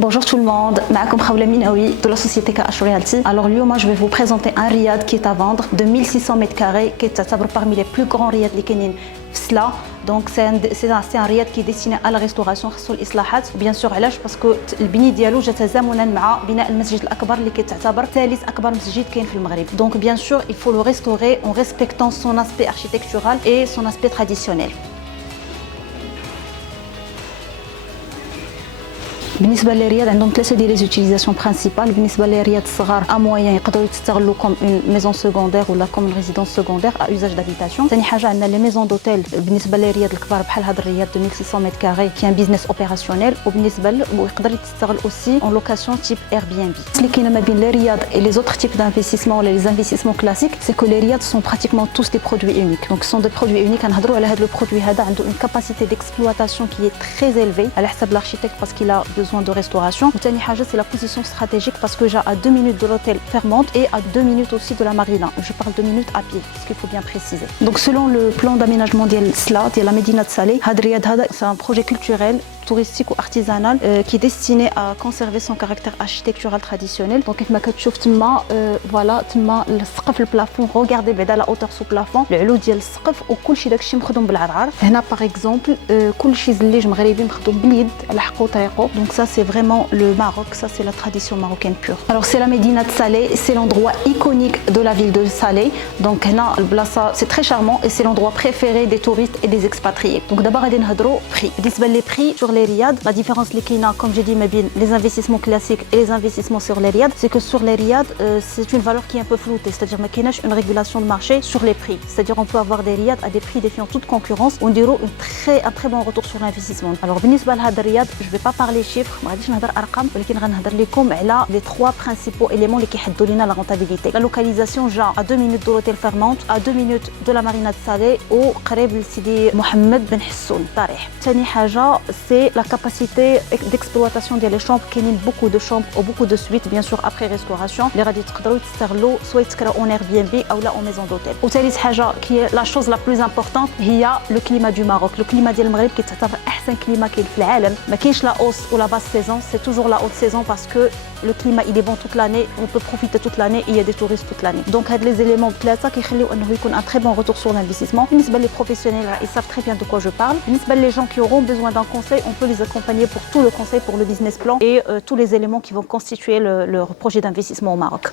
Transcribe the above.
Bonjour tout le monde, معكم خولة Minaoui de la société KH Realty. Alors اليوم je vais vous présenter un riad qui est à vendre de 1600 mètres carrés qui est parmi les plus grands riad اللي كاينين في سلا. Donc c'est un riad qui est destiné à la restauration خاصو الإصلاحات. Bien sûr علاش باسكو البني ديالو جا تزامنا مع بناء المسجد الأكبر اللي كيتعتبر ثالث أكبر مسجد كاين في المغرب. Donc bien sûr il faut le restaurer en respectant son aspect architectural et son aspect traditionnel. بالنسبه للرياض عندهم ثلاثه ديال لي زوتيليزاسيون برينسيبال. بالنسبه للرياض الصغار ا موين يقدروا يستغلوا كوم اون ميزون سكوندير ولا كوم اون ريزيدونس سكوندير ا يوزاج دابيتاسيون. ثاني حاجه عندنا لي ميزون دوتيل بالنسبه للرياض الكبار بحال هذا الرياض 2600 متر كاري كي ان بيزنس اوبيراسيونيل وبالنسبه يقدر يستغل اوسي اون لوكاسيون تيب اير بي ان بي. اللي كاينه ما بين الرياض اي لي زوتر تيب دانفستيسمون ولا لي انفستيسمون كلاسيك سي كو لي رياض سون براتيكمون توس دي برودوي اونيك. دونك سون دي برودوي اونيك. كنهضروا على هذا لو برودوي هذا عنده اون كاباسيتي ديكسبلواتاسيون كي تري élevé على حسب l'architecte parce qu'il a besoin de restauration. وثاني حاجه c'est la position stratégique parce que j'ai à 2 minutes de l'hôtel Fairmont et à 2 minutes aussi de la marina. Je parle 2 minutes à pied, ce qu'il faut bien préciser. Donc selon le plan d'aménagement ديال SLA ديال la Médina de Salé, هذا الرياض هذا c'est un projet culturel touristique ou artisanal qui est destiné à conserver son caractère architectural traditionnel. Donc كما كتشوف تما voilà تما السقف البلافون regardez بعدا la hauteur sous plafond العلو ديال السقف وكلشي داكشي مخدوم بالعرعر. هنا باغ اكزومبل كلشي زليج مغربي مخدوم باليد على حقو طريقو. Donc ça c'est vraiment le Maroc, ça c'est la tradition marocaine pure. Alors c'est la Médina de Salé, c'est l'endroit iconique de la ville de Salé. Donc هنا البلاصه c'est très charmant et c'est l'endroit préféré des touristes et des expatriés. Donc d'abord غادي نهضروا prix. بالنسبه لي prix sur les riad, la différence اللي كاينه comme j'ai dit ما بين les investissements classiques et les investissements sur les riad, c'est que sur les riad c'est une valeur qui est un peu floutée, c'est-à-dire ما كايناش une régulation de marché sur les prix. C'est-à-dire on peut avoir des riad à des prix défiant toute concurrence on dirait un très bon retour sur l'investissement. Alors بالنسبه لهذا الرياض je vais pas parler chiffres, ما غاديش نهضر ارقام ولكن غنهضر لكم على les trois principaux éléments اللي كيحدوا لنا la rentabilité. La localisation جا à 2 minutes de l'hôtel Fairmont, à 2 minutes de la marina de Salé وقريب لسيدي محمد بن حسون طريح. ثاني حاجه c'est la capacité d'exploitation des chambres. كاينين beaucoup de chambres ou beaucoup de suites bien sûr après restauration اللي غادي تقدروا تستغلوا سواء تسكروا en Airbnb او لا en maison d'hôtel. وثالث حاجه qui est la chose la plus importante هي le climat du Maroc. Le climat ديال المغرب كيتعتبر احسن كليما كاين في العالم. ما كاينش la hausse ou la basse saison, c'est toujours la haute saison parce que le climat il est bon toute l'année, on peut profiter toute l'année et il y a des touristes toute l'année. Donc هاد les éléments ثلاثه كيخليو انه يكون un très bon retour sur l'investissement. بالنسبه les professionnels ils savent très bien de quoi je parle. بالنسبه les gens qui auront besoin d'un conseil, on peut les accompagner pour tout le conseil pour le business plan et tous les éléments qui vont constituer leur projet d'investissement au Maroc.